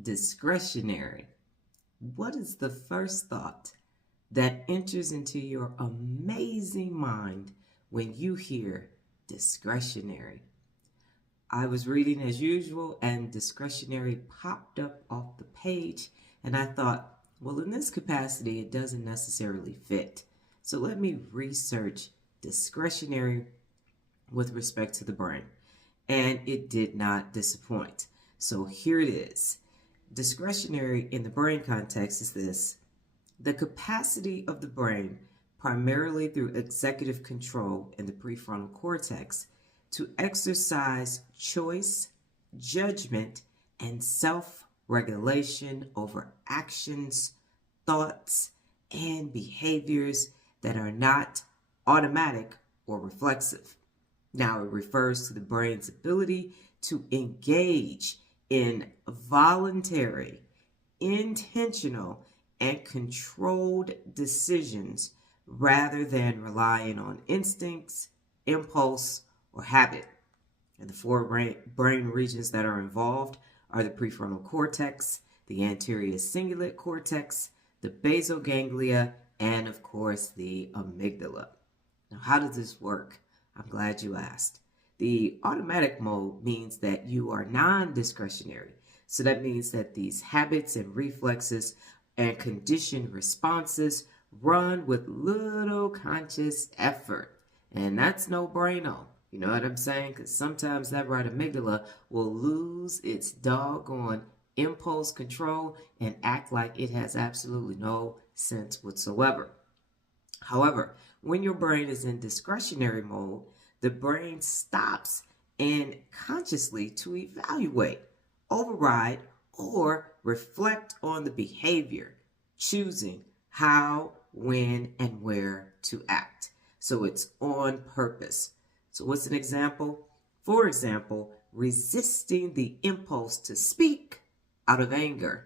Discretionary. What is the first thought that enters into your amazing mind when you hear discretionary? I was reading as usual and discretionary popped up off the page, and I thought, well, in this capacity, it doesn't necessarily fit. So let me research discretionary with respect to the brain. And it did not disappoint. So here it is. Discretionary in the brain context is this: the capacity of the brain, primarily through executive control in the prefrontal cortex, to exercise choice, judgment, and self regulation over actions, thoughts, and behaviors that are not automatic or reflexive. Now, it refers to the brain's ability to engage in voluntary, intentional, and controlled decisions rather than relying on instincts, impulse, or habit. And the four brain regions that are involved are the prefrontal cortex, the anterior cingulate cortex, the basal ganglia, and of course the amygdala. Now, how does this work? I'm glad you asked. The automatic mode means that you are non-discretionary. So that means that these habits and reflexes and conditioned responses run with little conscious effort. And that's no braino. You know what I'm saying? Because sometimes that right amygdala will lose its doggone impulse control and act like it has absolutely no sense whatsoever. However, when your brain is in discretionary mode, the brain stops and consciously to evaluate, override, or reflect on the behavior, choosing how, when, and where to act. So it's on purpose. So what's an example? For example, resisting the impulse to speak out of anger.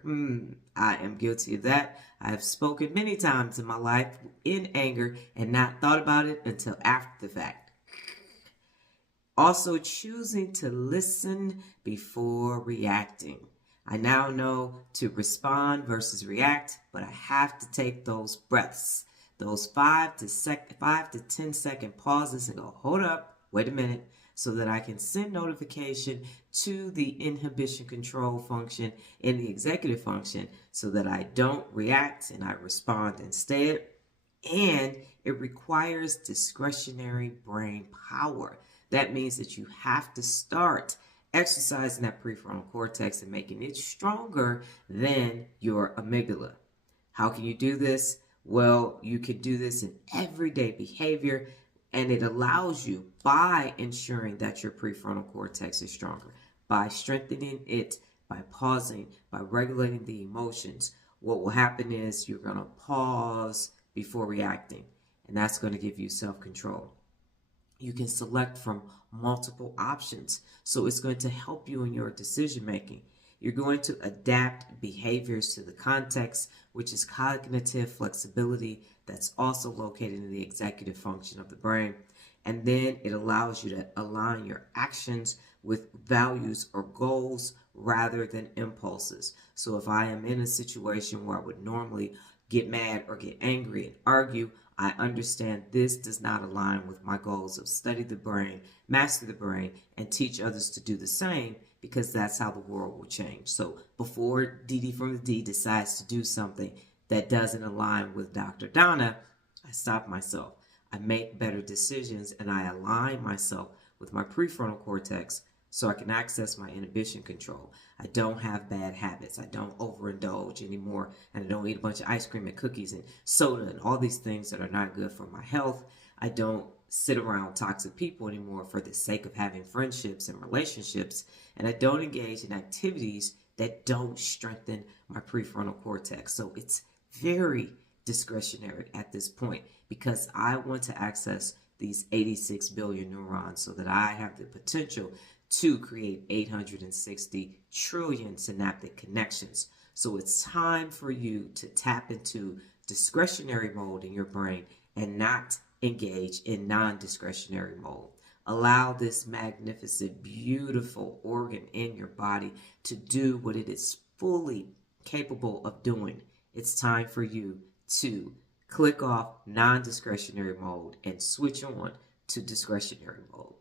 I am guilty of that. I have spoken many times in my life in anger and not thought about it until after the fact. Also, choosing to listen before reacting. I now know to respond versus react, but I have to take those breaths, those 5 to 10 second pauses and go, hold up, wait a minute, so that I can send notification to the inhibition control function in the executive function so that I don't react and I respond instead. And it requires discretionary brain power. That means that you have to start exercising that prefrontal cortex and making it stronger than your amygdala. How can you do this? Well, you can do this in everyday behavior, and it allows you by ensuring that your prefrontal cortex is stronger, by strengthening it, by pausing, by regulating the emotions. What will happen is you're going to pause before reacting, and that's going to give you self-control. You can select from multiple options, so it's going to help you in your decision making. You're going to adapt behaviors to the context, which is cognitive flexibility that's also located in the executive function of the brain. And then it allows you to align your actions with values or goals rather than impulses. So if I am in a situation where I would normally get mad or get angry and argue, I understand this does not align with my goals of study the brain, master the brain, and teach others to do the same, because that's how the world will change. So before Dee from the D decides to do something that doesn't align with Dr. Donna, I stop myself. I make better decisions and I align myself with my prefrontal cortex so I can access my inhibition control. I don't have bad habits. I don't overindulge anymore, and I don't eat a bunch of ice cream and cookies and soda and all these things that are not good for my health. I don't sit around toxic people anymore for the sake of having friendships and relationships, and I don't engage in activities that don't strengthen my prefrontal cortex. So it's very discretionary at this point because I want to access these 86 billion neurons so that I have the potential to create 860 trillion synaptic connections. So it's time for you to tap into discretionary mode in your brain and not engage in non-discretionary mode. Allow this magnificent, beautiful organ in your body to do what it is fully capable of doing, it's time for you to click off non-discretionary mode and switch on to discretionary mode.